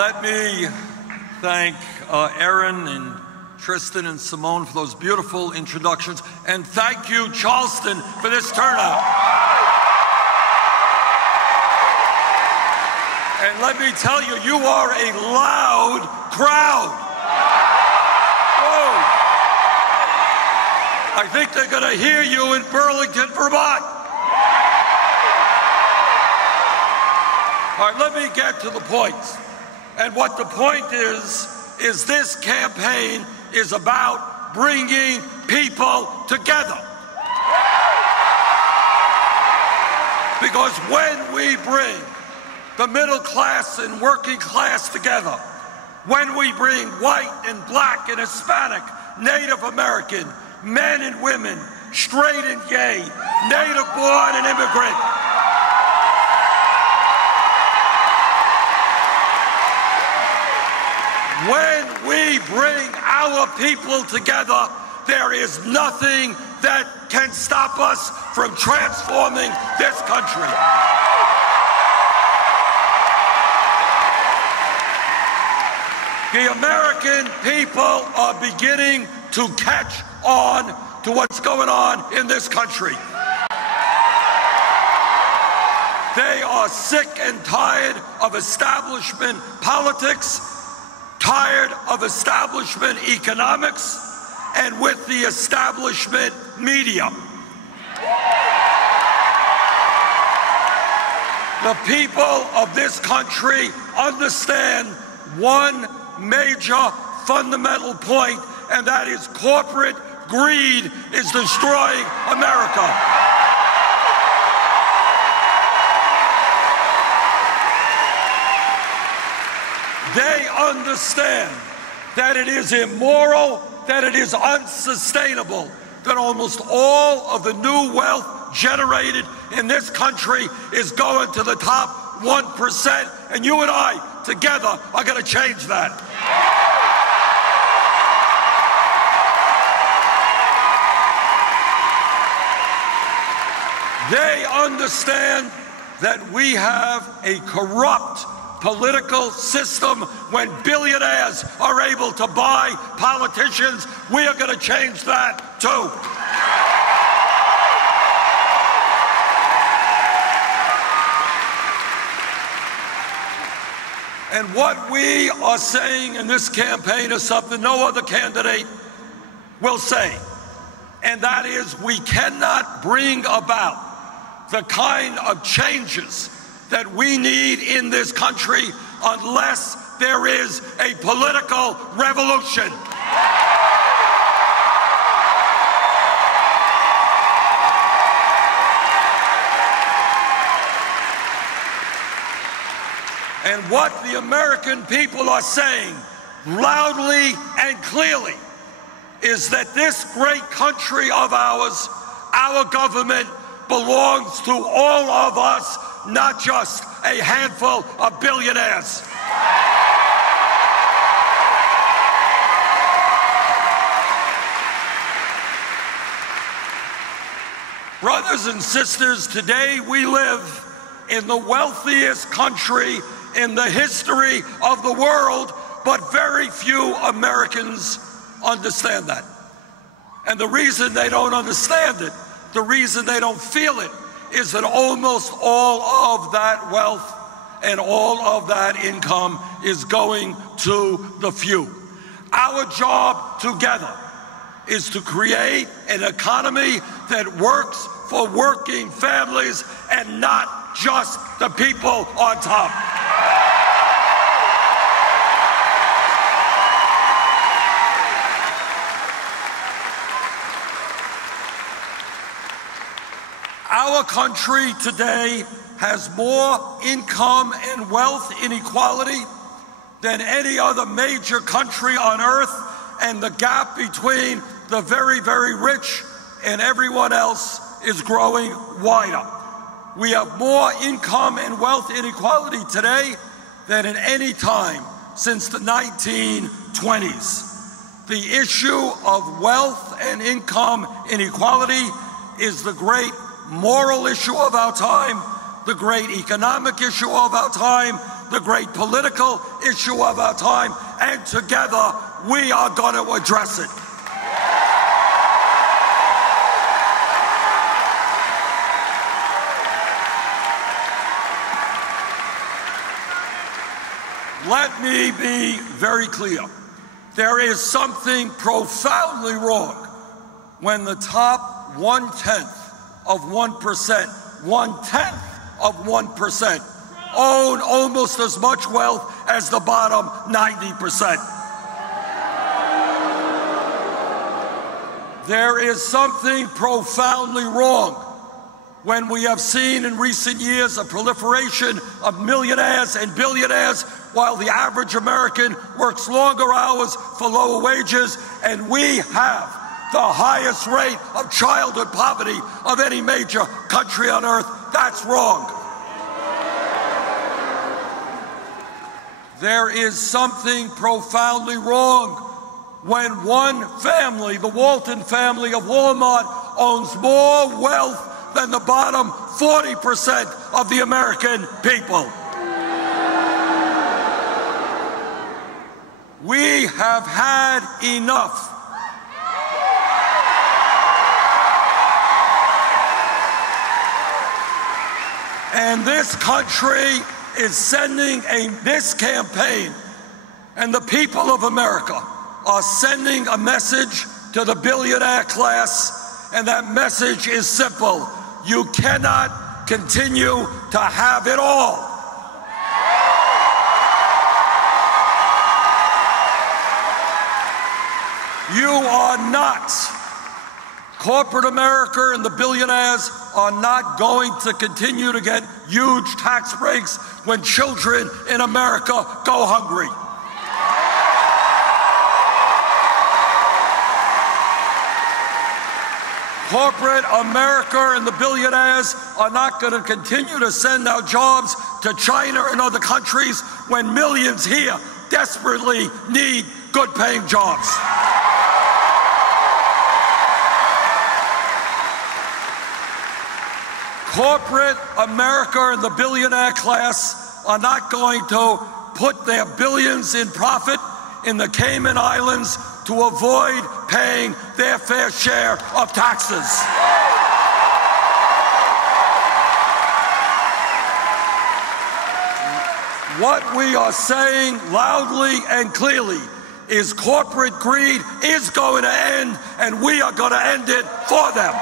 Let me thank Erin and Tristan and Simone for those beautiful introductions, and thank you, Charleston, for this turnout. And let me tell you, you are a loud crowd. Whoa. I think they're going to hear you in Burlington, Vermont. All right, let me get to the point. And what the point is this campaign is about bringing people together. Because when we bring the middle class and working class together, when we bring white and black and Hispanic, Native American, men and women, straight and gay, native born and immigrant, when we bring our people together, there is nothing that can stop us from transforming this country. The American people are beginning to catch on to what's going on in this country. They are sick and tired of establishment politics, tired of establishment economics, and with the establishment media. The people of this country understand one major fundamental point, and that is corporate greed is destroying America. They understand that it is immoral, that it is unsustainable, that almost all of the new wealth generated in this country is going to the top 1%, and you and I together are going to change that. They understand that we have a corrupt political system. When billionaires are able to buy politicians, we are going to change that too. And what we are saying in this campaign is something no other candidate will say, and that is we cannot bring about the kind of changes that we need in this country unless there is a political revolution. And what the American people are saying loudly and clearly is that this great country of ours, our government, belongs to all of us, not just a handful of billionaires. Brothers and sisters, today we live in the wealthiest country in the history of the world, but very few Americans understand that. And the reason they don't understand it, the reason they don't feel it, is that almost all of that wealth and all of that income is going to the few. Our job together is to create an economy that works for working families and not just the people on top. Our country today has more income and wealth inequality than any other major country on earth, and the gap between the very, very rich and everyone else is growing wider. We have more income and wealth inequality today than at any time since the 1920s. The issue of wealth and income inequality is the great moral issue of our time, the great economic issue of our time, the great political issue of our time, and together we are going to address it. Let me be very clear. There is something profoundly wrong when the top 1/10 of 1%, 1/10 of 1%, own almost as much wealth as the bottom 90%. There is something profoundly wrong when we have seen in recent years a proliferation of millionaires and billionaires while the average American works longer hours for lower wages, and we have the highest rate of childhood poverty of any major country on earth. That's wrong. There is something profoundly wrong when one family, the Walton family of Walmart, owns more wealth than the bottom 40% of the American people. We have had enough. And this country is sending this campaign, and the people of America are sending a message to the billionaire class, and that message is simple. You cannot continue to have it all. You are not. Corporate America and the billionaires are not going to continue to get huge tax breaks when children in America go hungry. Corporate America and the billionaires are not going to continue to send our jobs to China and other countries when millions here desperately need good-paying jobs. Corporate America and the billionaire class are not going to put their billions in profit in the Cayman Islands to avoid paying their fair share of taxes. What we are saying loudly and clearly is corporate greed is going to end, and we are going to end it for them.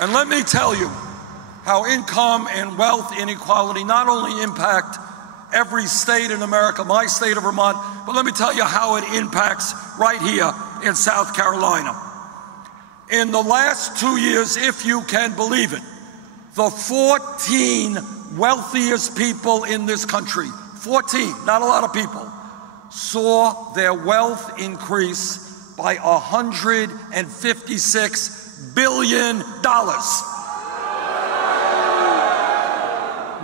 And let me tell you how income and wealth inequality not only impact every state in America, my state of Vermont, but let me tell you how it impacts right here in South Carolina. In the last 2 years, if you can believe it, the 14 wealthiest people in this country, 14, not a lot of people, saw their wealth increase by $156 billion.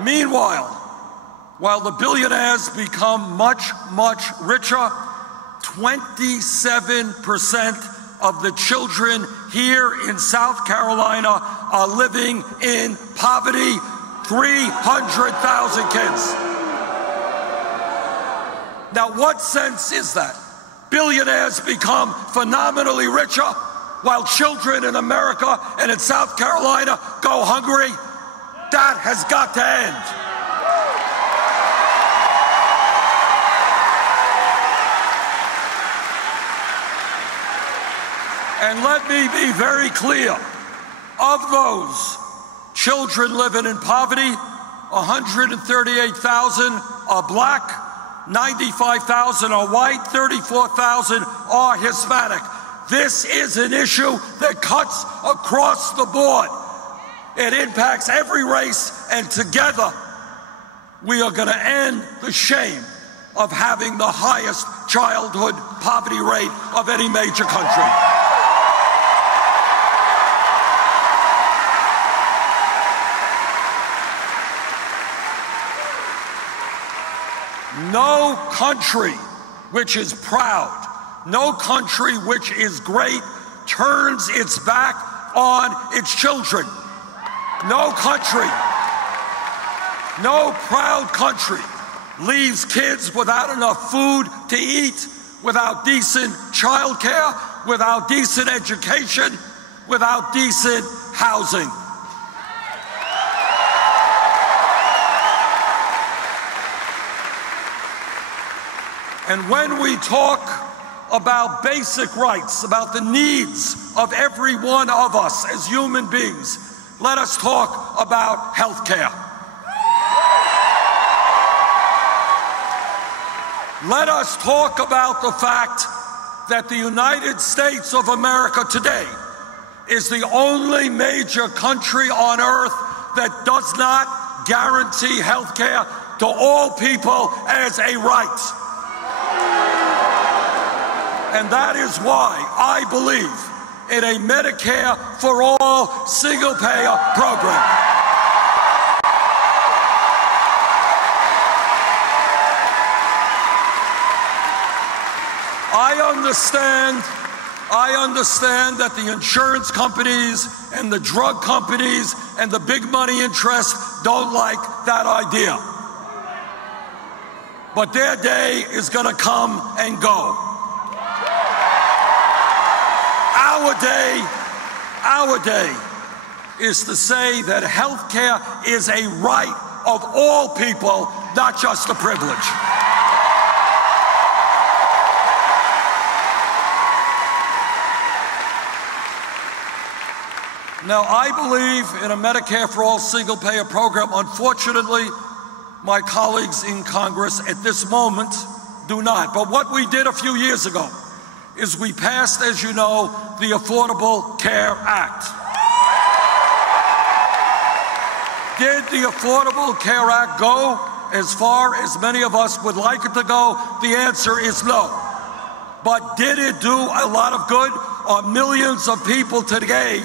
Meanwhile, while the billionaires become much, much richer, 27% of the children here in South Carolina are living in poverty. 300,000 kids. Now, what sense is that? Billionaires become phenomenally richer while children in America and in South Carolina go hungry? That has got to end. And let me be very clear. Of those children living in poverty, 138,000 are black, 95,000 are white, 34,000 are Hispanic. This is an issue that cuts across the board. It impacts every race, and together we are going to end the shame of having the highest childhood poverty rate of any major country. No country which is proud, no country which is great turns its back on its children. No country, no proud country leaves kids without enough food to eat, without decent child care, without decent education, without decent housing. And when we talk about basic rights, about the needs of every one of us as human beings, let us talk about health care. Let us talk about the fact that the United States of America today is the only major country on earth that does not guarantee health care to all people as a right. And that is why I believe in a Medicare for all single-payer program. I understand that the insurance companies and the drug companies and the big money interests don't like that idea. But their day is going to come and go. Our day is to say that health care is a right of all people, not just a privilege. Now, I believe in a Medicare for all single-payer program. Unfortunately, my colleagues in Congress at this moment do not. But what we did a few years ago is we passed, as you know, the Affordable Care Act. Did the Affordable Care Act go as far as many of us would like it to go? The answer is no. But did it do a lot of good? Are millions of people today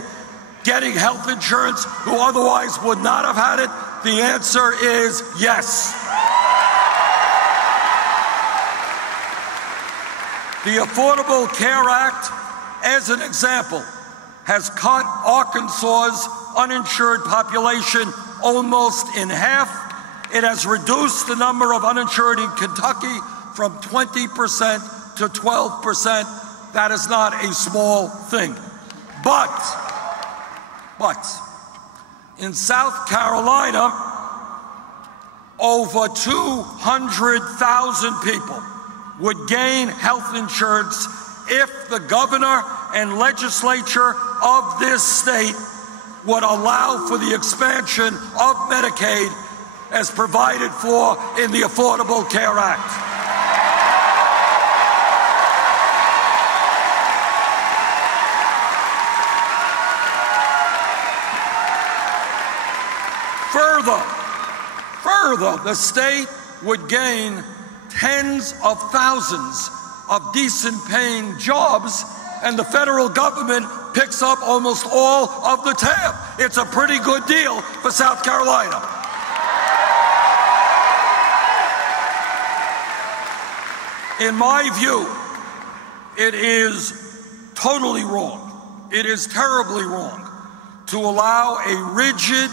getting health insurance who otherwise would not have had it? The answer is yes. The Affordable Care Act, as an example, has cut Arkansas's uninsured population almost in half. It has reduced the number of uninsured in Kentucky from 20% to 12%. That is not a small thing. But in South Carolina, over 200,000 people would gain health insurance if the governor and legislature of this state would allow for the expansion of Medicaid as provided for in the Affordable Care Act. Further, the state would gain tens of thousands of decent paying jobs, and the federal government picks up almost all of the tab. It's a pretty good deal for South Carolina. In my view, it is totally wrong. It is terribly wrong to allow a rigid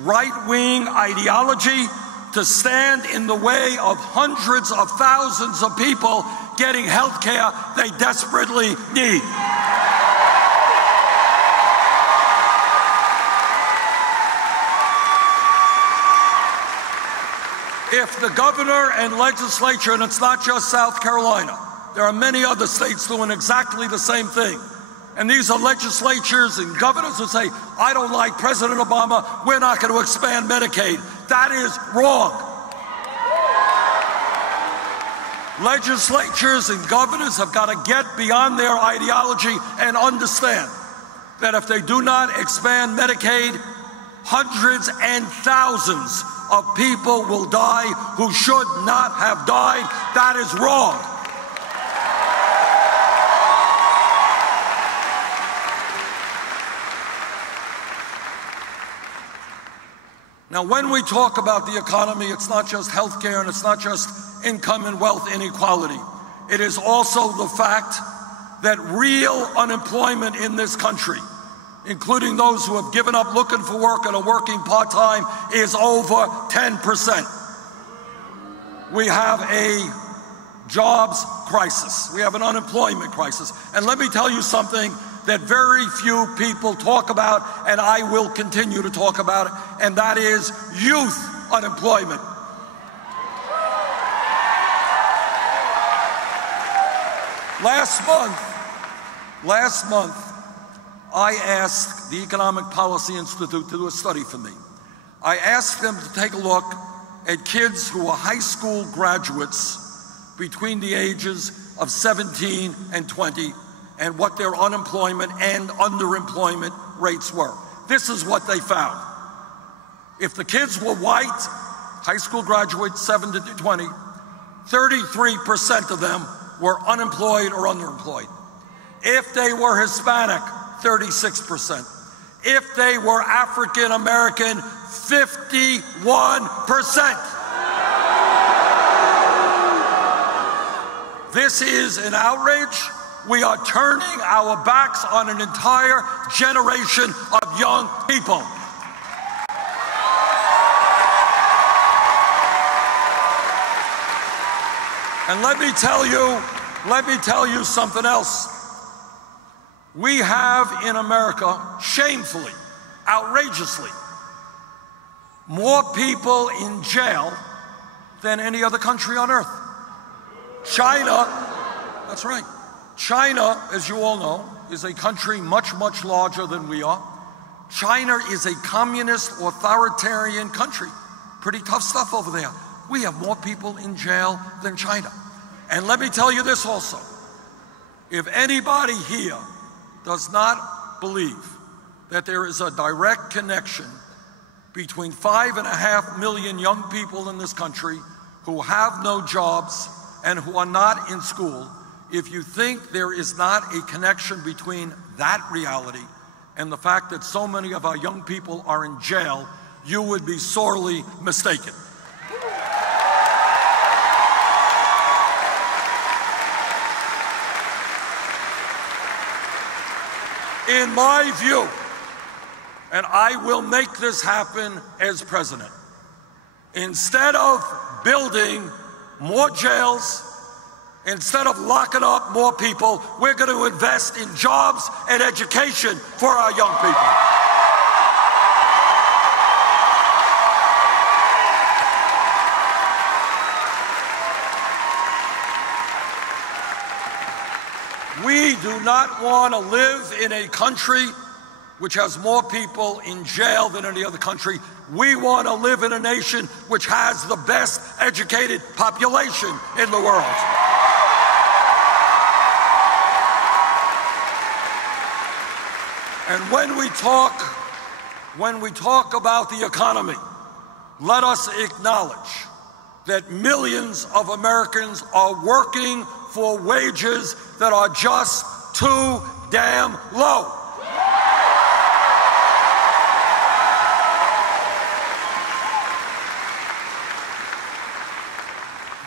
right-wing ideology to stand in the way of hundreds of thousands of people getting health care they desperately need. If the governor and legislature, and it's not just South Carolina, there are many other states doing exactly the same thing. And these are legislatures and governors who say, I don't like President Obama, we're not going to expand Medicaid. That is wrong. Legislatures and governors have got to get beyond their ideology and understand that if they do not expand Medicaid, hundreds and thousands of people will die who should not have died. That is wrong. Now, when we talk about the economy, it's not just health care and it's not just income and wealth inequality. It is also the fact that real unemployment in this country including those who have given up looking for work and are working part-time, is over 10%. We have a jobs crisis. We have an unemployment crisis. And let me tell you something that very few people talk about, and I will continue to talk about it, and that is youth unemployment. Last month, I asked the Economic Policy Institute to do a study for me. I asked them to take a look at kids who are high school graduates between the ages of 17 and 20 and what their unemployment and underemployment rates were. This is what they found. If the kids were white, high school graduates, 7 to 20, 33% of them were unemployed or underemployed. If they were Hispanic, 36%. If they were African American, 51%. This is an outrage. We are turning our backs on an entire generation of young people. And let me tell you something else. We have in America, shamefully, outrageously, more people in jail than any other country on earth. China, that's right. China, as you all know, is a country much, much larger than we are. China is a communist, authoritarian country. Pretty tough stuff over there. We have more people in jail than China. And let me tell you this also. If anybody here does not believe that there is a direct connection between 5.5 million young people in this country who have no jobs and who are not in school, if you think there is not a connection between that reality and the fact that so many of our young people are in jail, you would be sorely mistaken. In my view, and I will make this happen as president, instead of building more jails, instead of locking up more people, we're going to invest in jobs and education for our young people. We do not want to live in a country which has more people in jail than any other country. We want to live in a nation which has the best educated population in the world. And when we talk about the economy, let us acknowledge that millions of Americans are working for wages that are just too damn low.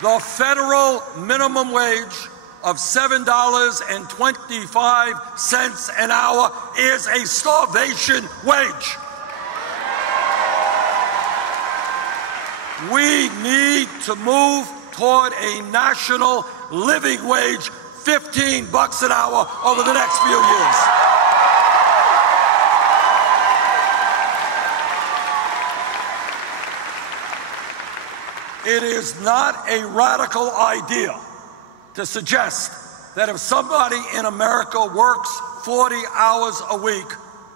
The federal minimum wage of $7.25 an hour is a starvation wage. We need to move toward a national living wage, $15 an hour over the next few years. It is not a radical idea to suggest that if somebody in America works 40 hours a week,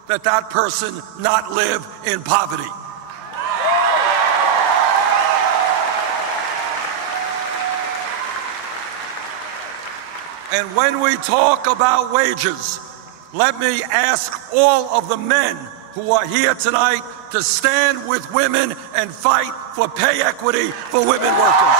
that that person not live in poverty. And when we talk about wages, let me ask all of the men who are here tonight to stand with women and fight for pay equity for women workers.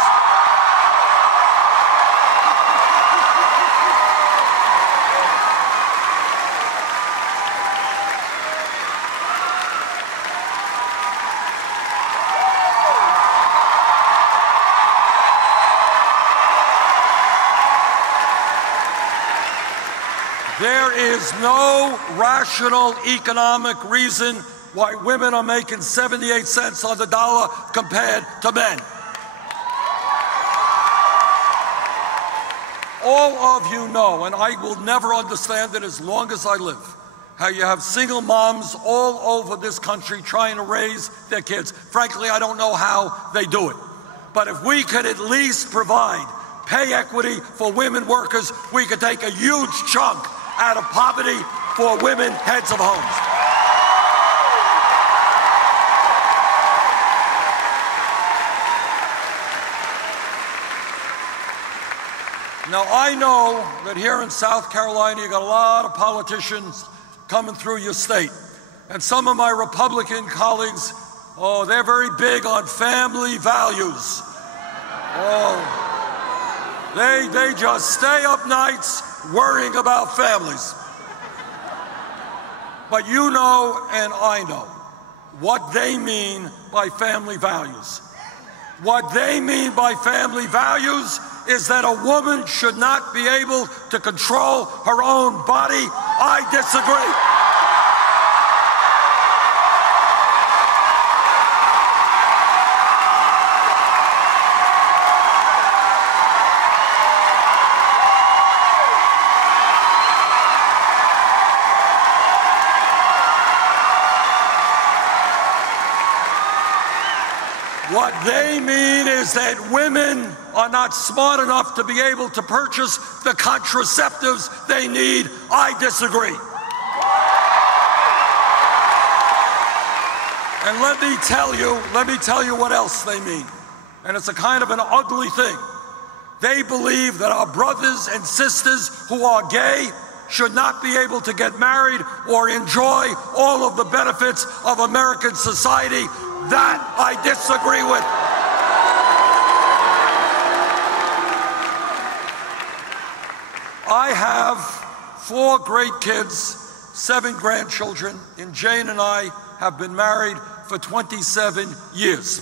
There is no rational economic reason why women are making 78 cents on the dollar compared to men. All of you know, and I will never understand it as long as I live, how you have single moms all over this country trying to raise their kids. Frankly, I don't know how they do it. But if we could at least provide pay equity for women workers, we could take a huge chunk out of poverty for women heads of homes. Now, I know that here in South Carolina, you got a lot of politicians coming through your state. And some of my Republican colleagues, oh, they're very big on family values. Oh, they just stay up nights worrying about families. But you know and I know what they mean by family values. What they mean by family values is that a woman should not be able to control her own body. I disagree. What they mean is that women are not smart enough to be able to purchase the contraceptives they need. I disagree. And let me tell you what else they mean. And it's a kind of an ugly thing. They believe that our brothers and sisters who are gay should not be able to get married or enjoy all of the benefits of American society. That I disagree with. I have 4 great kids, 7 grandchildren, and Jane and I have been married for 27 years.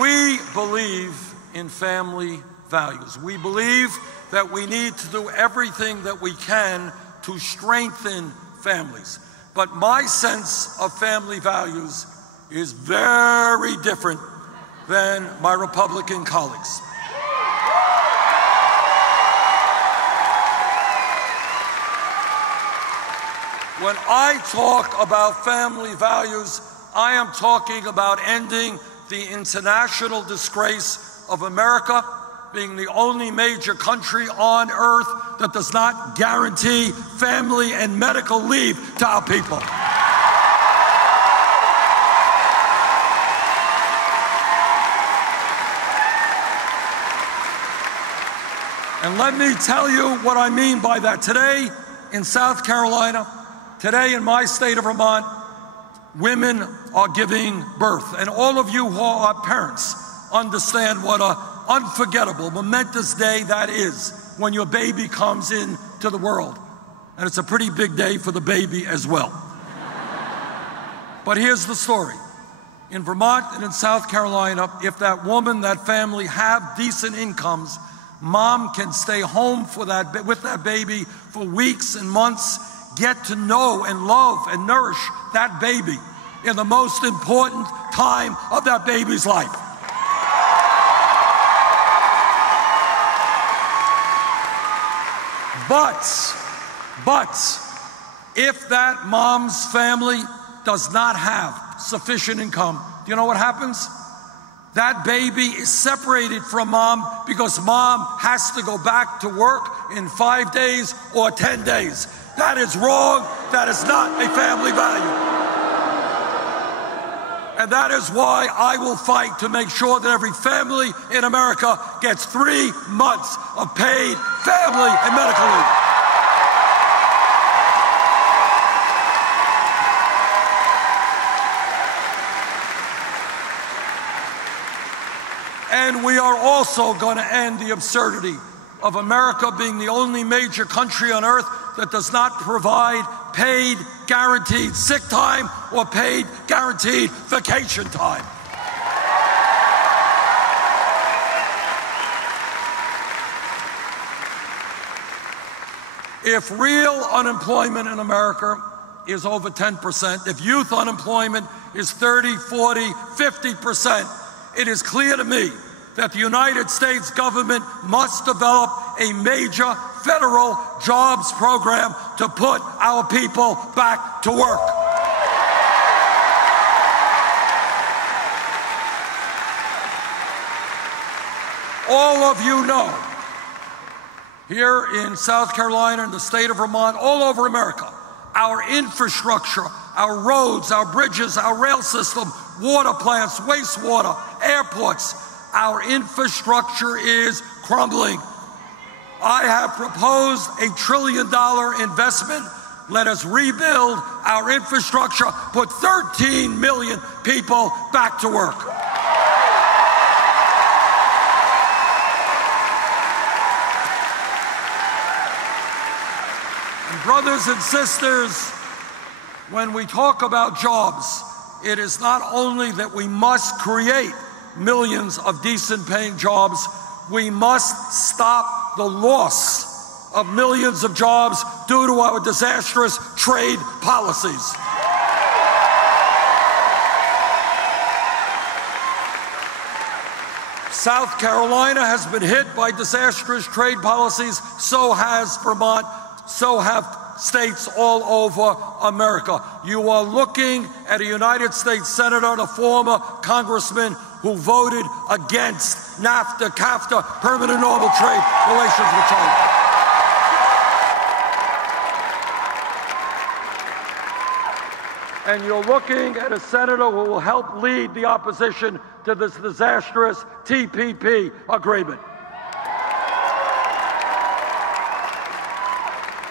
We believe in family values. We believe that we need to do everything that we can to strengthen families. But my sense of family values is very different than my Republican colleagues. When I talk about family values, I am talking about ending the international disgrace of America being the only major country on earth that does not guarantee family and medical leave to our people. And let me tell you what I mean by that. Today in South Carolina, today in my state of Vermont, women are giving birth. And all of you who are parents understand what an unforgettable, momentous day that is when your baby comes into the world. And it's a pretty big day for the baby as well. But here's the story. In Vermont and in South Carolina, if that woman, that family have decent incomes, mom can stay home with that baby for weeks and months, get to know and love and nourish that baby in the most important time of that baby's life. But if that mom's family does not have sufficient income, do you know what happens? That baby is separated from mom because mom has to go back to work in 5 days or 10 days. That is wrong. That is not a family value. And that is why I will fight to make sure that every family in America gets 3 months of paid family and medical leave. And we are also going to end the absurdity of America being the only major country on earth that does not provide paid guaranteed sick time or paid guaranteed vacation time. If real unemployment in America is over 10%, if youth unemployment is 30, 40, 50%, it is clear to me that the United States government must develop a major federal jobs program to put our people back to work. All of you know, here in South Carolina, in the state of Vermont, all over America, our infrastructure, our roads, our bridges, our rail system, water plants, wastewater, airports, our infrastructure is crumbling. I have proposed $1 trillion investment. Let us rebuild our infrastructure, put 13 million people back to work. Brothers and sisters, when we talk about jobs, it is not only that we must create millions of decent paying jobs, we must stop the loss of millions of jobs due to our disastrous trade policies. South Carolina has been hit by disastrous trade policies, so has Vermont, so have states all over America. You are looking at a United States Senator and a former congressman who voted against NAFTA, CAFTA, permanent normal trade relations with China. And you're looking at a senator who will help lead the opposition to this disastrous TPP agreement.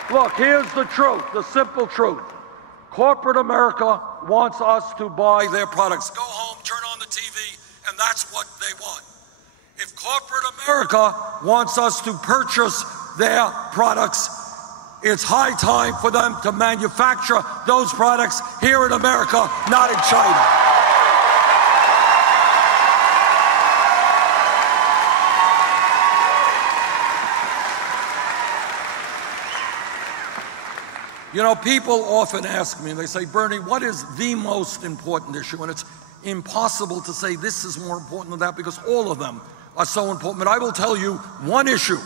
Look, here's the truth, the simple truth. Corporate America wants us to buy their products. Go home, turn on the TV, and that's what they want. If corporate America wants us to purchase their products, it's high time for them to manufacture those products here in America, not in China. You know, people often ask me, they say, Bernie, what is the most important issue? And it's impossible to say this is more important than that because all of them are so important. But I will tell you one issue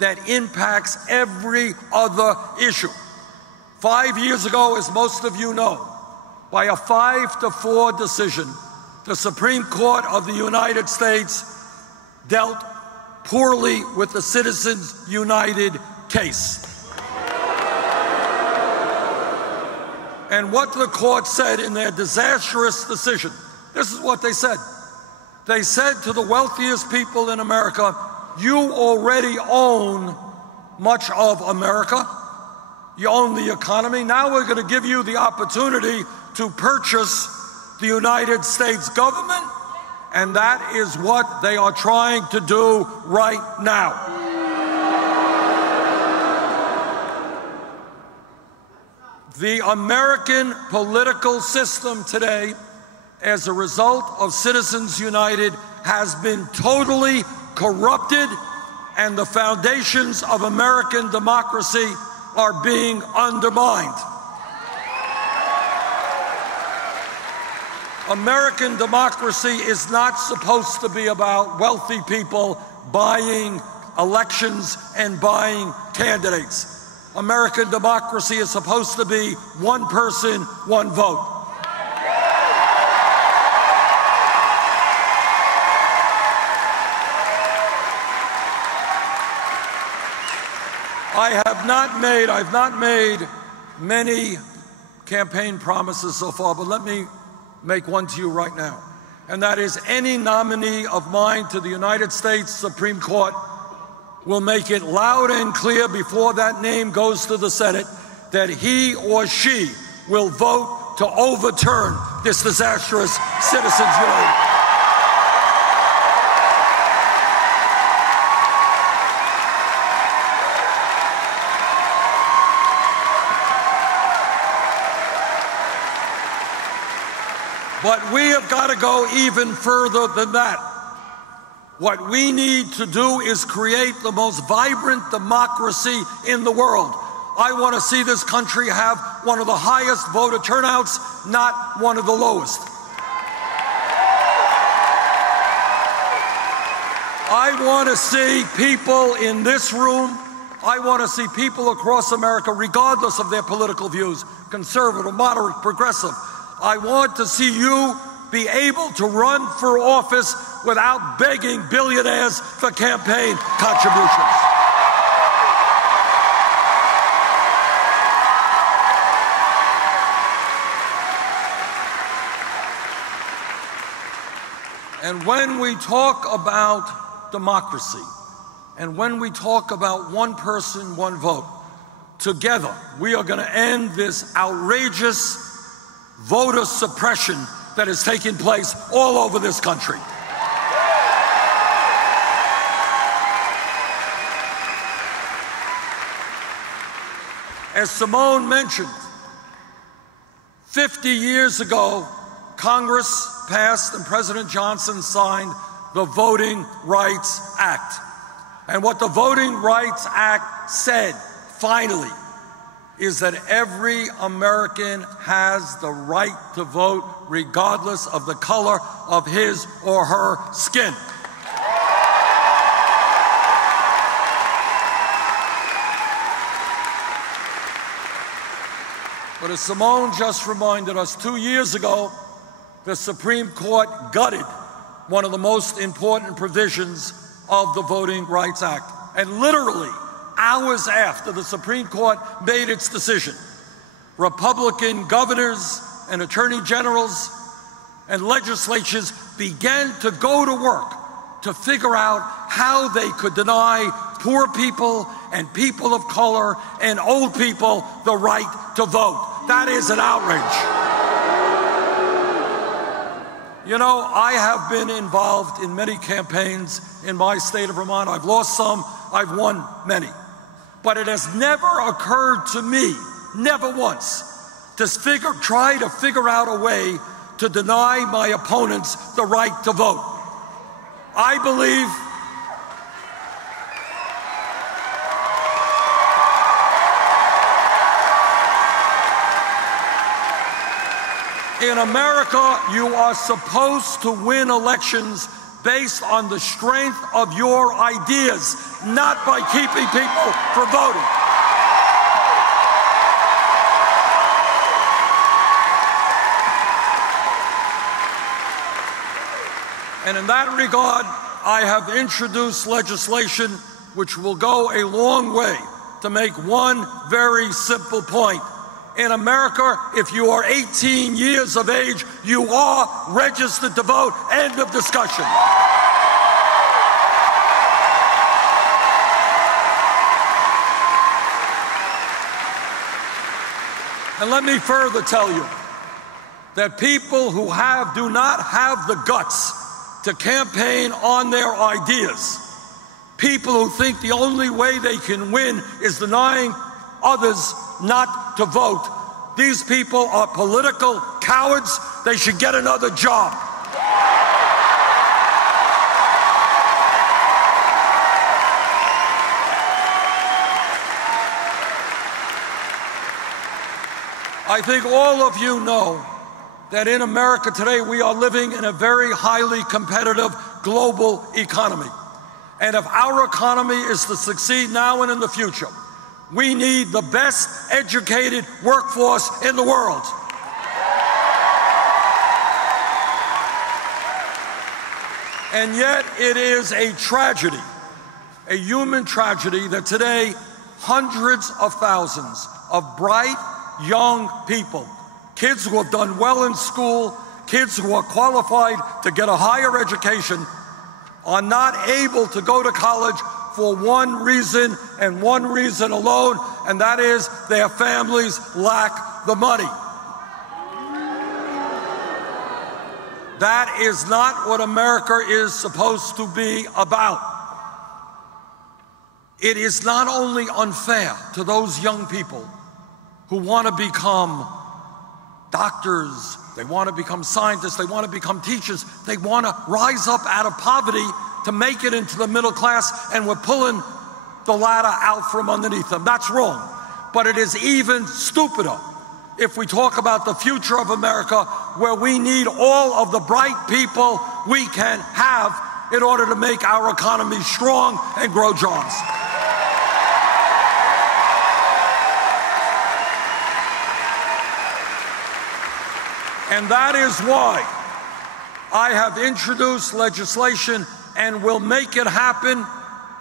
that impacts every other issue. 5 years ago, as most of you know, by a 5-4 decision, the Supreme Court of the United States dealt poorly with the Citizens United case. And what the court said in their disastrous decision, this is what they said. They said to the wealthiest people in America, you already own much of America. You own the economy. Now we're going to give you the opportunity to purchase the United States government. And that is what they are trying to do right now. The American political system today, as a result of Citizens United, has been totally corrupted, and the foundations of American democracy are being undermined. American democracy is not supposed to be about wealthy people buying elections and buying candidates. American democracy is supposed to be one person, one vote. I've not made many campaign promises so far, but let me make one to you right now. And that is, any nominee of mine to the United States Supreme Court will make it loud and clear before that name goes to the Senate that he or she will vote to overturn this disastrous Citizens United. But we have got to go even further than that. What we need to do is create the most vibrant democracy in the world. I want to see this country have one of the highest voter turnouts, not one of the lowest. I want to see people in this room, I want to see people across America, regardless of their political views, conservative, moderate, progressive. I want to see you be able to run for office without begging billionaires for campaign contributions. And when we talk about democracy, and when we talk about one person, one vote, together we are going to end this outrageous voter suppression that is taking place all over this country. As Simone mentioned, 50 years ago, Congress passed and President Johnson signed the Voting Rights Act. And what the Voting Rights Act said, finally, is that every American has the right to vote regardless of the color of his or her skin. But as Simone just reminded us, 2 years ago, the Supreme Court gutted one of the most important provisions of the Voting Rights Act. And literally, hours after the Supreme Court made its decision, Republican governors and attorney generals and legislatures began to go to work to figure out how they could deny poor people and people of color and old people the right to vote. That is an outrage. You know, I have been involved in many campaigns in my state of Vermont. I've lost some, I've won many. But it has never occurred to me, never once, to try to figure out a way to deny my opponents the right to vote. I believe in America, you are supposed to win elections based on the strength of your ideas, not by keeping people from voting. And in that regard, I have introduced legislation which will go a long way to make one very simple point. In America, if you are 18 years of age, you are registered to vote. End of discussion. And let me further tell you that people who do not have the guts to campaign on their ideas, people who think the only way they can win is denying others not to vote, these people are political cowards. They should get another job. I think all of you know that in America today we are living in a very highly competitive global economy. And if our economy is to succeed now and in the future, we need the best educated workforce in the world. And yet it is a tragedy, a human tragedy, that today hundreds of thousands of bright young people, kids who have done well in school, kids who are qualified to get a higher education, are not able to go to college for one reason and one reason alone, and that is their families lack the money. That is not what America is supposed to be about. It is not only unfair to those young people who want to become doctors, they want to become scientists, they want to become teachers, they want to rise up out of poverty to make it into the middle class, and we're pulling the ladder out from underneath them. That's wrong. But it is even stupider if we talk about the future of America, where we need all of the bright people we can have in order to make our economy strong and grow jobs. And that is why I have introduced legislation and will make it happen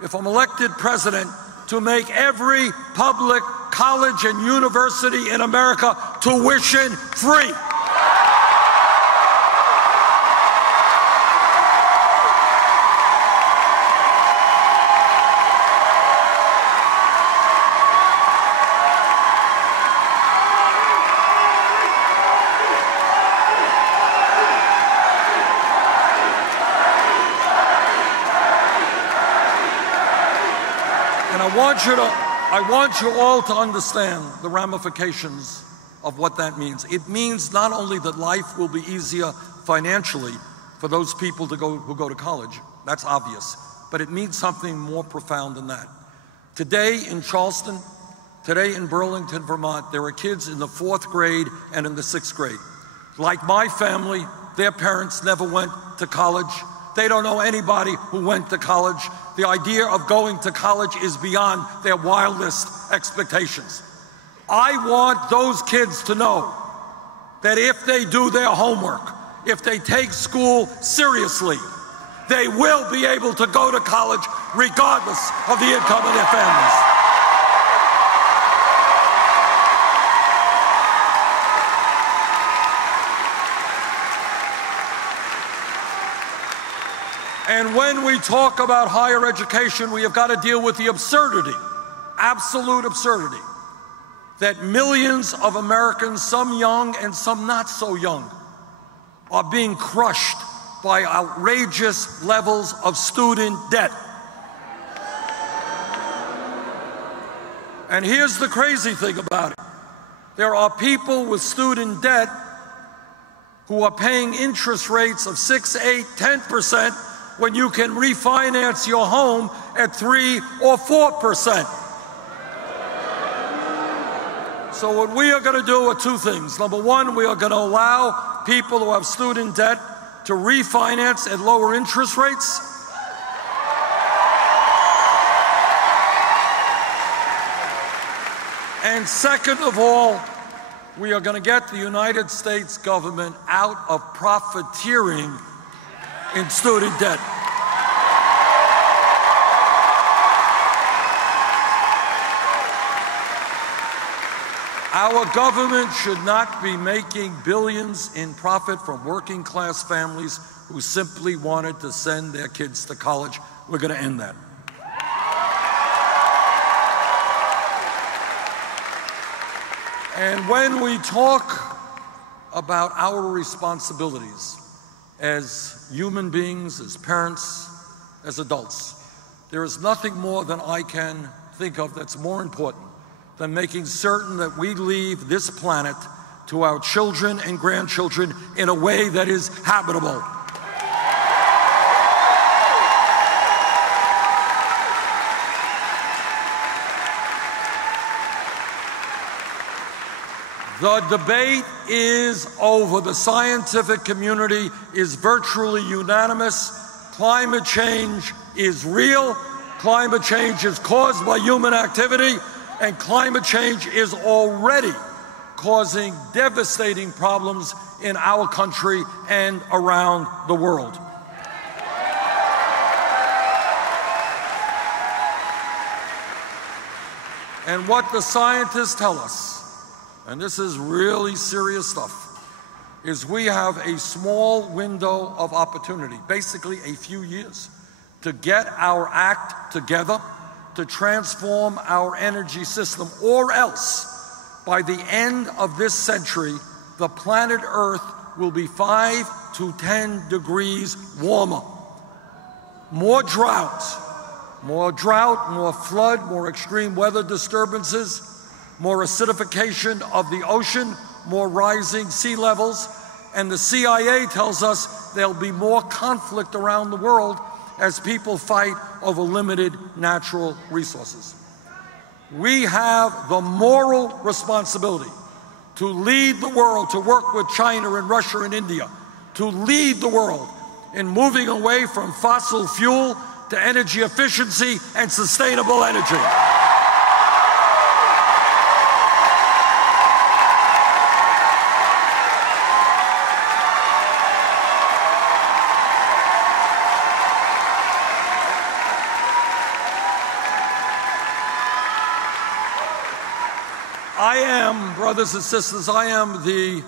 if I'm elected president, to make every public college and university in America tuition free. I want you all to understand the ramifications of what that means. It means not only that life will be easier financially for those people who go to college, that's obvious, but it means something more profound than that. Today in Charleston, today in Burlington, Vermont, there are kids in the 4th grade and in the 6th grade. Like my family, their parents never went to college. They don't know anybody who went to college. The idea of going to college is beyond their wildest expectations. I want those kids to know that if they do their homework, if they take school seriously, they will be able to go to college regardless of the income of their families. And when we talk about higher education, we have got to deal with the absurdity, absolute absurdity, that millions of Americans, some young and some not so young, are being crushed by outrageous levels of student debt. And here's the crazy thing about it. There are people with student debt who are paying interest rates of 6, 8, 10%, when you can refinance your home at 3 or 4%. So what we are going to do are two things. Number one, we are going to allow people who have student debt to refinance at lower interest rates. And second of all, we are going to get the United States government out of profiteering in student debt. Our government should not be making billions in profit from working class families who simply wanted to send their kids to college. We're going to end that. And when we talk about our responsibilities as human beings, as parents, as adults, there is nothing more than I can think of that's more important than making certain that we leave this planet to our children and grandchildren in a way that is habitable. The debate is over. The scientific community is virtually unanimous. Climate change is real. Climate change is caused by human activity, and climate change is already causing devastating problems in our country and around the world. And what the scientists tell us, and this is really serious stuff, is we have a small window of opportunity, basically a few years, to get our act together, to transform our energy system, or else by the end of this century, the planet Earth will be 5 to 10 degrees warmer. More drought, more flood, more extreme weather disturbances, more acidification of the ocean, more rising sea levels, and the CIA tells us there'll be more conflict around the world as people fight over limited natural resources. We have the moral responsibility to lead the world, to work with China and Russia and India, to lead the world in moving away from fossil fuel to energy efficiency and sustainable energy. I am, brothers and sisters, I am the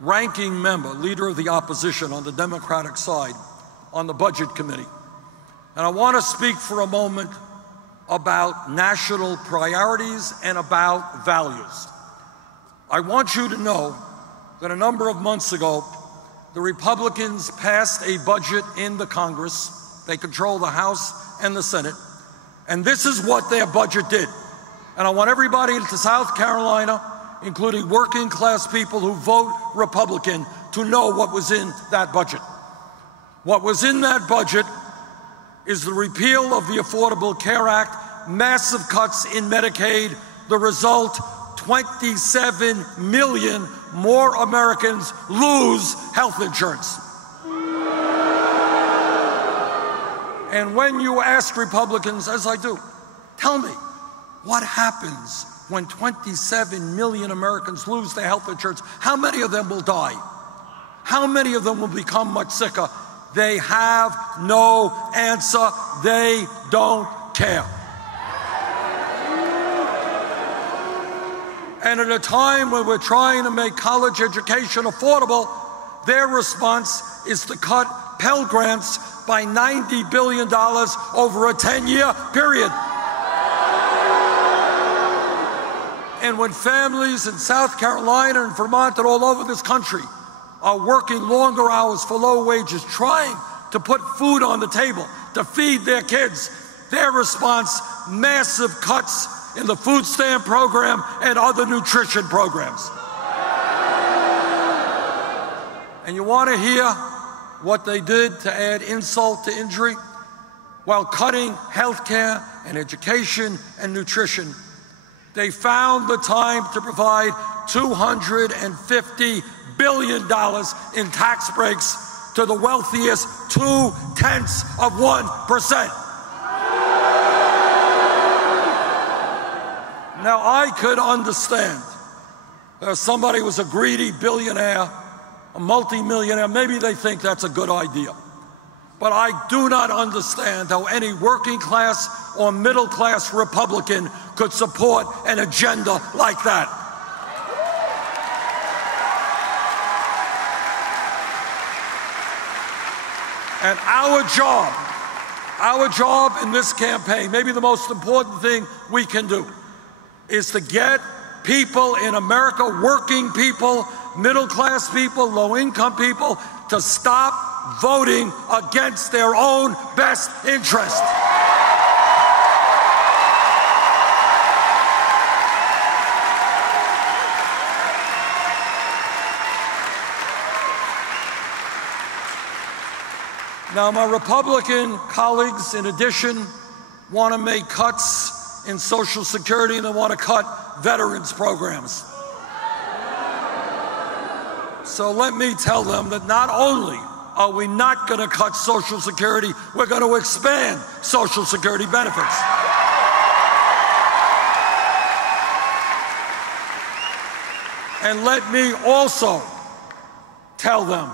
ranking member, leader of the opposition on the Democratic side on the Budget Committee. And I want to speak for a moment about national priorities and about values. I want you to know that a number of months ago, the Republicans passed a budget in the Congress. They control the House and the Senate. And this is what their budget did. And I want everybody to South Carolina, including working class people who vote Republican, to know what was in that budget. What was in that budget is the repeal of the Affordable Care Act, massive cuts in Medicaid. The result, 27 million more Americans lose health insurance. And when you ask Republicans, as I do, tell me, what happens when 27 million Americans lose their health insurance? How many of them will die? How many of them will become much sicker? They have no answer. They don't care. And at a time when we're trying to make college education affordable, their response is to cut Pell Grants by $90 billion over a 10-year period. And when families in South Carolina and Vermont and all over this country are working longer hours for low wages, trying to put food on the table to feed their kids, their response, massive cuts in the food stamp program and other nutrition programs. And you want to hear what they did to add insult to injury? While cutting health care and education and nutrition, they found the time to provide $250 billion in tax breaks to the wealthiest 0.2%. Now, I could understand if somebody was a greedy billionaire, a multimillionaire, maybe they think that's a good idea. But I do not understand how any working class or middle class Republican could support an agenda like that. And our job in this campaign, maybe the most important thing we can do, is to get people in America, working people, middle class people, low income people, to stop voting against their own best interest. Now, my Republican colleagues, in addition, want to make cuts in Social Security, and they want to cut veterans programs. So let me tell them that not only are we not going to cut Social Security, we're going to expand Social Security benefits. And let me also tell them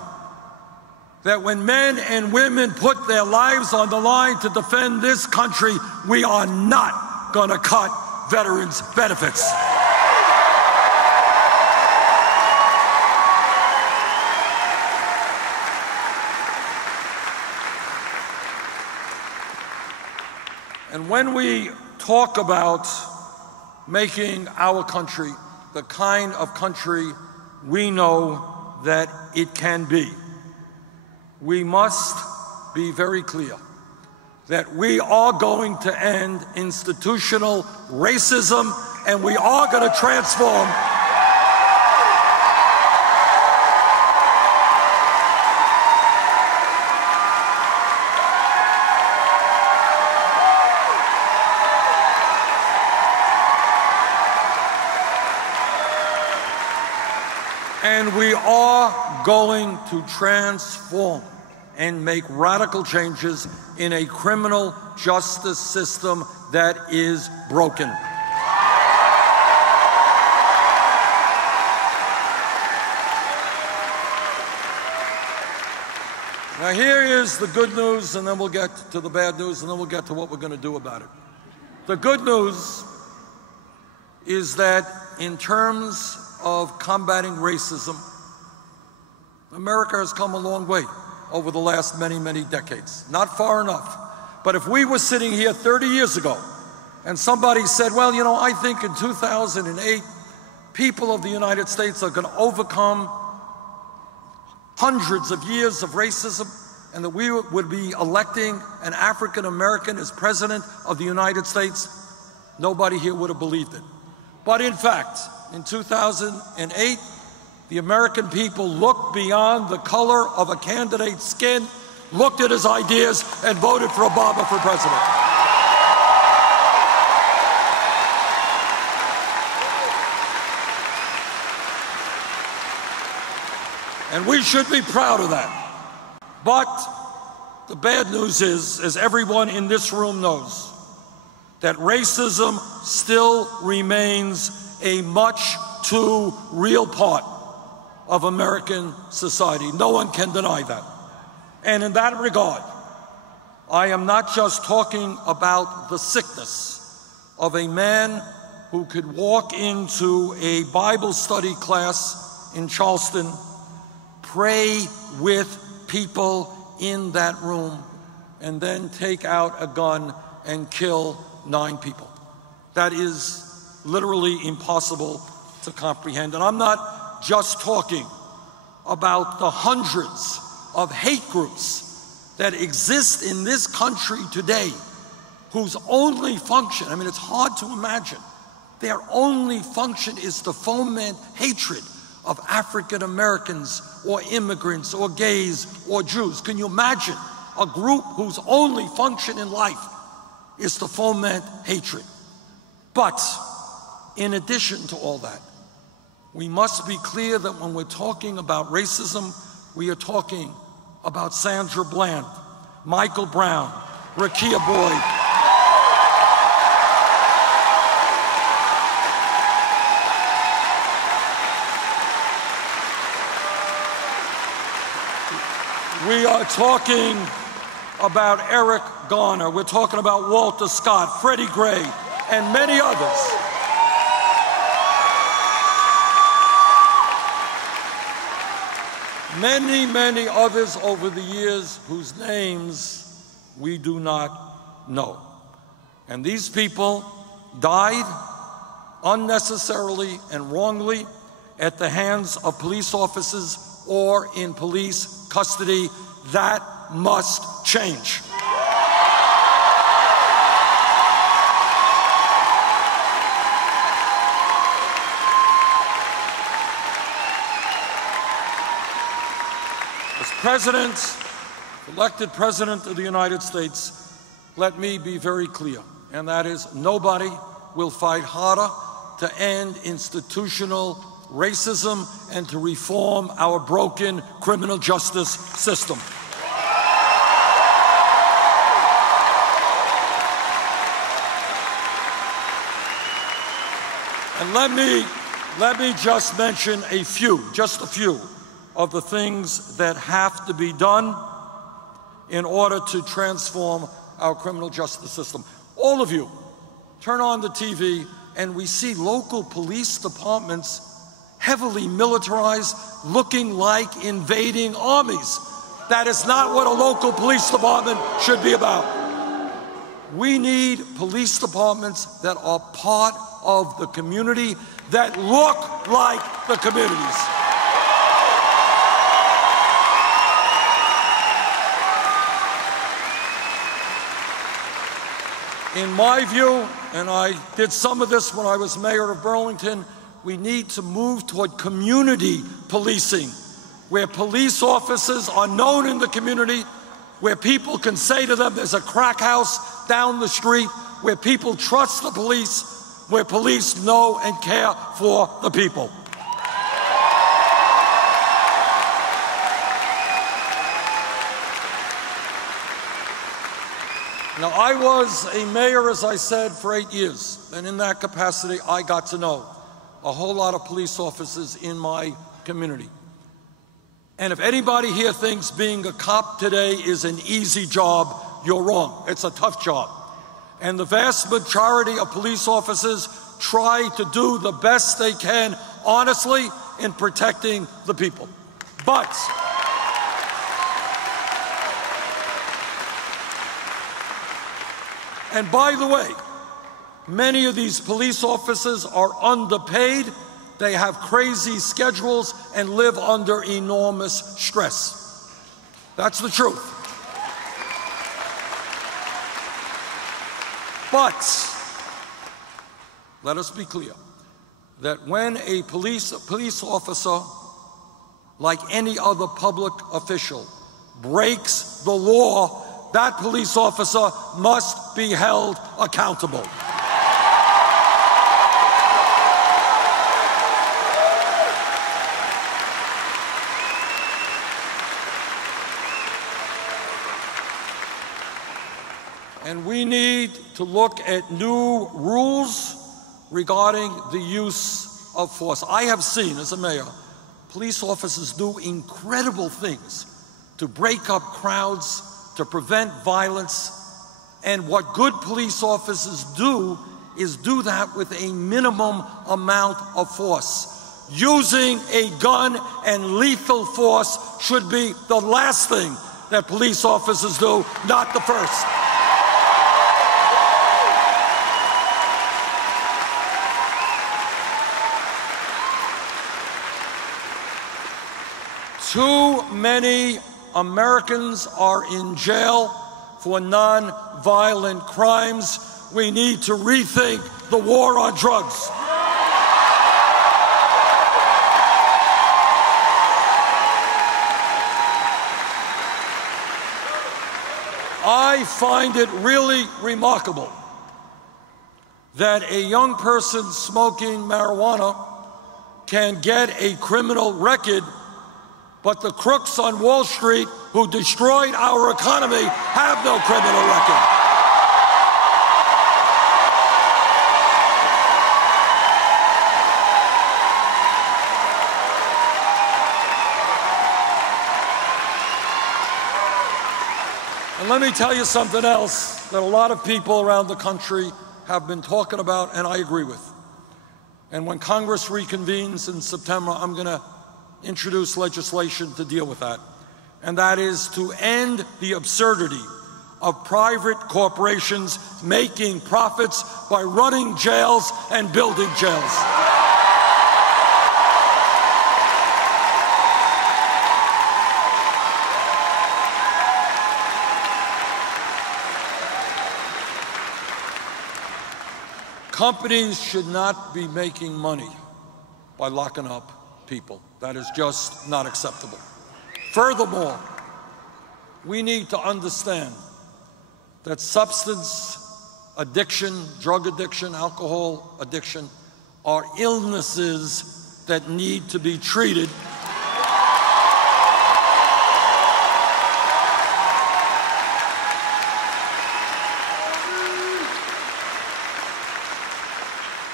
that when men and women put their lives on the line to defend this country, we are not going to cut veterans' benefits. And when we talk about making our country the kind of country we know that it can be, we must be very clear that we are going to end institutional racism, and we are going to transform And we are going to transform and make radical changes in a criminal justice system that is broken. Now here is the good news, and then we'll get to the bad news, and then we'll get to what we're going to do about it. The good news is that in terms of combating racism, America has come a long way over the last many, many decades. Not far enough. But if we were sitting here 30 years ago and somebody said, well, you know, I think in 2008, people of the United States are going to overcome hundreds of years of racism, and that we would be electing an African American as president of the United States, nobody here would have believed it. But in fact, in 2008, the American people looked beyond the color of a candidate's skin, looked at his ideas, and voted for Obama for president. And we should be proud of that. But the bad news is, as everyone in this room knows, that racism still remains a much too real part of American society. No one can deny that. And in that regard, I am not just talking about the sickness of a man who could walk into a Bible study class in Charleston, pray with people in that room, and then take out a gun and kill 9 people. That is literally impossible to comprehend. And I'm not just talking about the hundreds of hate groups that exist in this country today, whose only function, I mean, it's hard to imagine, their only function is to foment hatred of African Americans or immigrants or gays or Jews. Can you imagine a group whose only function in life is to foment hatred? But in addition to all that, we must be clear that when we're talking about racism, we are talking about Sandra Bland, Michael Brown, Rekia Boyd, we are talking about Eric Garner. We're talking about Walter Scott, Freddie Gray, and many others. Many, many others over the years whose names we do not know. And these people died unnecessarily and wrongly at the hands of police officers or in police custody. That must change. As president, elected president of the United States, let me be very clear, and that is nobody will fight harder to end institutional racism and to reform our broken criminal justice system. And let me just mention just a few of the things that have to be done in order to transform our criminal justice system. All of you turn on the TV and we see local police departments heavily militarized, looking like invading armies. That is not what a local police department should be about. We need police departments that are part of the community, that look like the communities. In my view, and I did some of this when I was mayor of Burlington, we need to move toward community policing, where police officers are known in the community, where people can say to them, there's a crack house down the street, where people trust the police, where police know and care for the people. Now, I was a mayor, as I said, for 8 years, and in that capacity, I got to know a whole lot of police officers in my community. And if anybody here thinks being a cop today is an easy job, you're wrong. It's a tough job. And the vast majority of police officers try to do the best they can, honestly, in protecting the people. But and by the way, many of these police officers are underpaid, they have crazy schedules, and live under enormous stress. That's the truth. But let us be clear that when a police officer, like any other public official, breaks the law, that police officer must be held accountable. And we need to look at new rules regarding the use of force. I have seen, as a mayor, police officers do incredible things to break up crowds, to prevent violence, and what good police officers do is do that with a minimum amount of force. Using a gun and lethal force should be the last thing that police officers do, not the first. Too many Americans are in jail for non-violent crimes. We need to rethink the war on drugs. I find it really remarkable that a young person smoking marijuana can get a criminal record, but the crooks on Wall Street who destroyed our economy have no criminal record. And let me tell you something else that a lot of people around the country have been talking about, and I agree with. And when Congress reconvenes in September, I'm going to introduce legislation to deal with that, and that is to end the absurdity of private corporations making profits by running jails and building jails. Companies should not be making money by locking up people. That is just not acceptable. Furthermore, we need to understand that substance addiction, drug addiction, alcohol addiction are illnesses that need to be treated.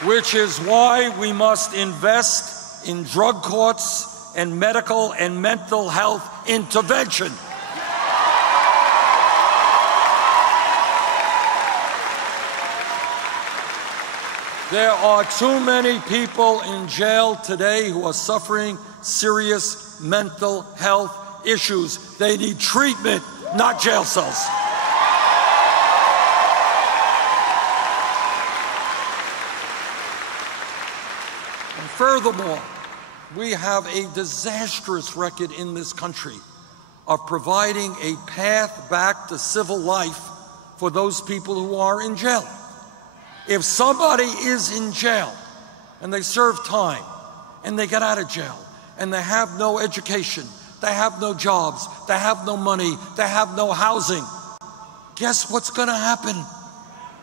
Which is why we must invest in drug courts and medical and mental health intervention. There are too many people in jail today who are suffering serious mental health issues. They need treatment, not jail cells. Furthermore, we have a disastrous record in this country of providing a path back to civil life for those people who are in jail. If somebody is in jail and they serve time and they get out of jail and they have no education, they have no jobs, they have no money, they have no housing, guess what's going to happen?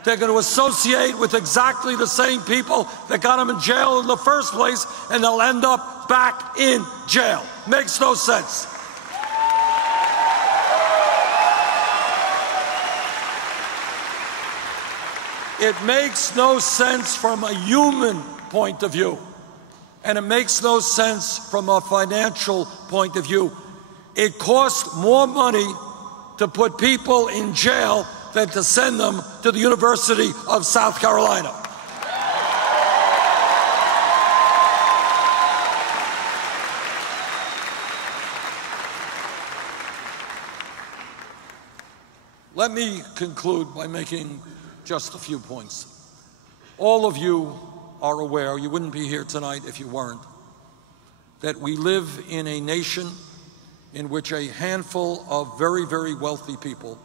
They're going to associate with exactly the same people that got them in jail in the first place, and they'll end up back in jail. Makes no sense. It makes no sense from a human point of view, and it makes no sense from a financial point of view. It costs more money to put people in jail than to send them to the University of South Carolina. Let me conclude by making just a few points. All of you are aware, you wouldn't be here tonight if you weren't, that we live in a nation in which a handful of very, very wealthy people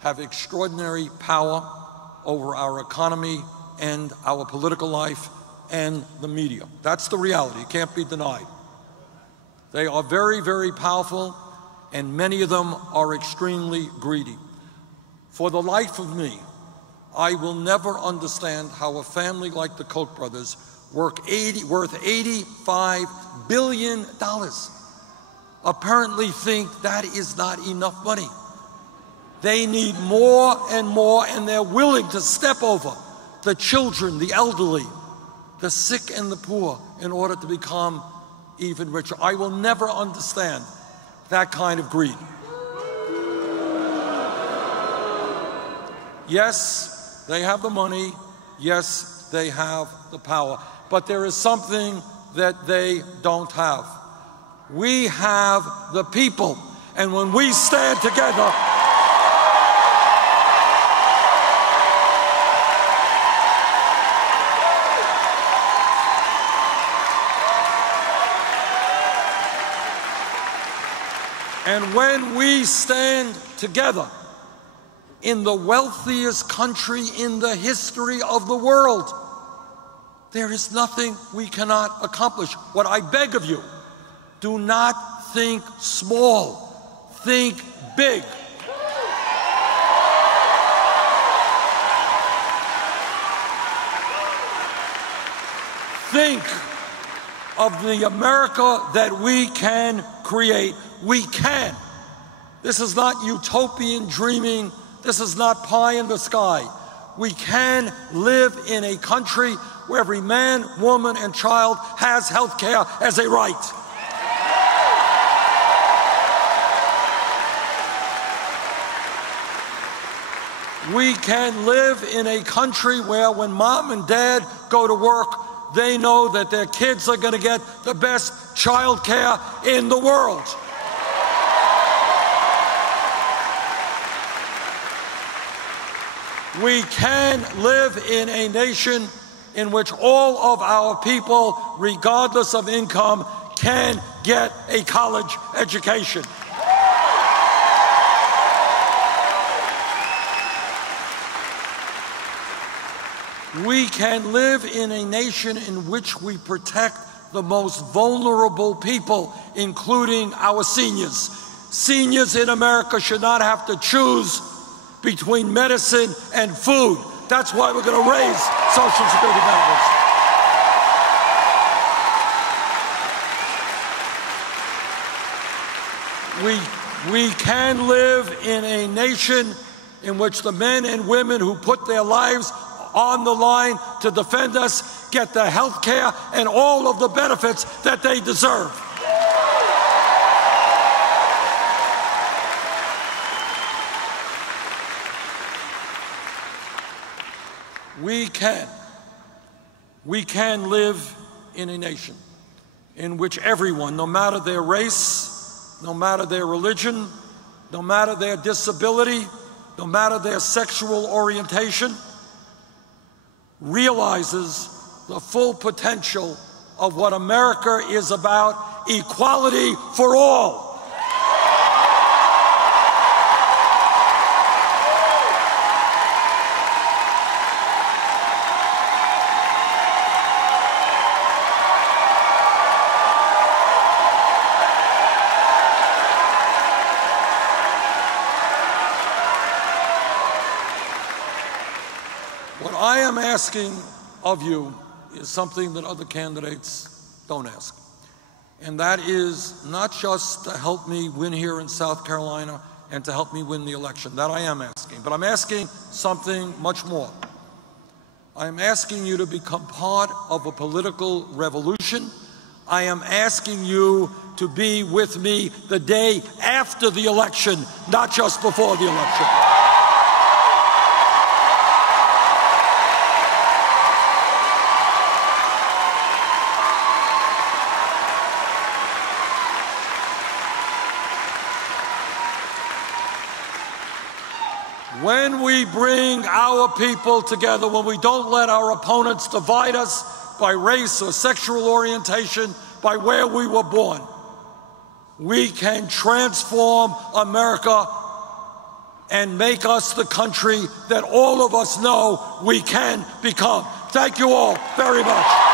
have extraordinary power over our economy and our political life and the media. That's the reality. It can't be denied. They are very, very powerful, and many of them are extremely greedy. For the life of me, I will never understand how a family like the Koch brothers, worth $85 billion, apparently think that is not enough money. They need more and more, and they're willing to step over the children, the elderly, the sick and the poor in order to become even richer. I will never understand that kind of greed. Yes, they have the money. Yes, they have the power. But there is something that they don't have. We have the people. And when we stand together, and when we stand together in the wealthiest country in the history of the world, there is nothing we cannot accomplish. What I beg of you, do not think small, think big. Think of the America that we can create. We can. This is not utopian dreaming. This is not pie in the sky. We can live in a country where every man, woman, and child has health care as a right. We can live in a country where when mom and dad go to work, they know that their kids are going to get the best child care in the world. We can live in a nation in which all of our people, regardless of income, can get a college education. We can live in a nation in which we protect the most vulnerable people, including our seniors. Seniors in America should not have to choose between medicine and food. That's why we're going to raise Social Security benefits. We can live in a nation in which the men and women who put their lives on the line to defend us get the health care and all of the benefits that they deserve. We can live in a nation in which everyone, no matter their race, no matter their religion, no matter their disability, no matter their sexual orientation, realizes the full potential of what America is about: equality for all. What I am asking of you is something that other candidates don't ask. And that is not just to help me win here in South Carolina and to help me win the election. That I am asking. But I'm asking something much more. I am asking you to become part of a political revolution. I am asking you to be with me the day after the election, not just before the election. When we bring our people together, when we don't let our opponents divide us by race or sexual orientation, by where we were born, we can transform America and make us the country that all of us know we can become. Thank you all very much.